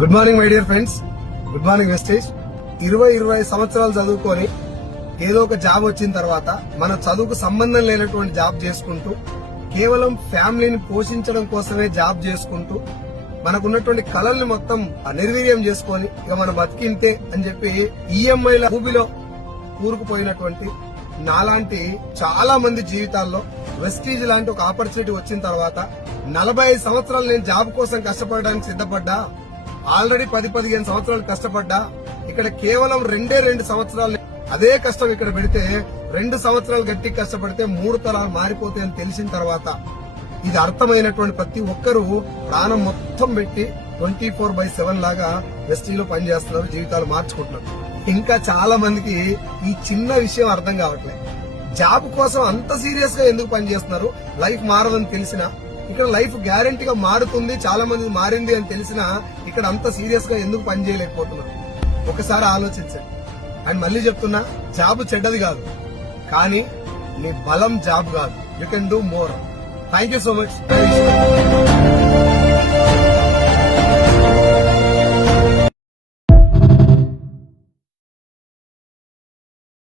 Good morning my dear friends, good morning వెస్టేజ్. 20 సంవత్సరాలు చదువుకొని ఏదో ఒక జాబ్ వచ్చిన తర్వాత మన చదువుకు సంబంధం లేనటువంటి జాబ్ చేసుకుంటూ కేవలం ఫ్యామిలీని పోషించడం కోసమే జాబ్ చేసుకుంటూ మనకున్నటువంటి కళల్ని మొత్తం నిర్వీర్యం చేసుకొని ఇక మన బతికింతే అని చెప్పి ఈఎంఐల ఊబిలో కూరుకుపోయినటువంటి నాలాంటి చాలా మంది జీవితాల్లో వెస్టీజ్ లాంటి ఒక ఆపర్చునిటీ వచ్చిన తర్వాత 45 సంవత్సరాలు నేను జాబ్ కోసం కష్టపడడానికి సిద్ధపడ్డా. ఆల్రెడీ 10-15 సంవత్సరాలు కష్టపడ్డా. ఇక్కడ కేవలం 2 సంవత్సరాలు అదే కష్టం ఇక్కడ పెడితే 2 సంవత్సరాలు గట్టి కష్టపడితే 3 తరాలు మారిపోతాయని తెలిసిన తర్వాత ఇది అర్థమైనటువంటి ప్రతి ఒక్కరూ ప్రాణం మొత్తం పెట్టి 24/7 లాగా వెస్టీలో పనిచేస్తున్నారు, జీవితాలు మార్చుకుంటున్నారు. ఇంకా చాలా మందికి ఈ చిన్న విషయం అర్థం కావట్లేదు. జాబ్ కోసం అంత సీరియస్ గా ఎందుకు పనిచేస్తున్నారు? లైఫ్ మారదని తెలిసినా, ఇక్కడ లైఫ్ గ్యారంటీగా మారుతుంది, చాలా మంది మారింది అని తెలిసినా ఇక్కడ అంత సీరియస్ గా ఎందుకు పని చేయలేకపోతున్నారు? ఒకసారి ఆలోచించండి. అండ్ మళ్ళీ చెప్తున్నా, జాబ్ చెడ్డది కాదు, కానీ నీ బలం జాబ్ కాదు. You can do more. Thank you so much.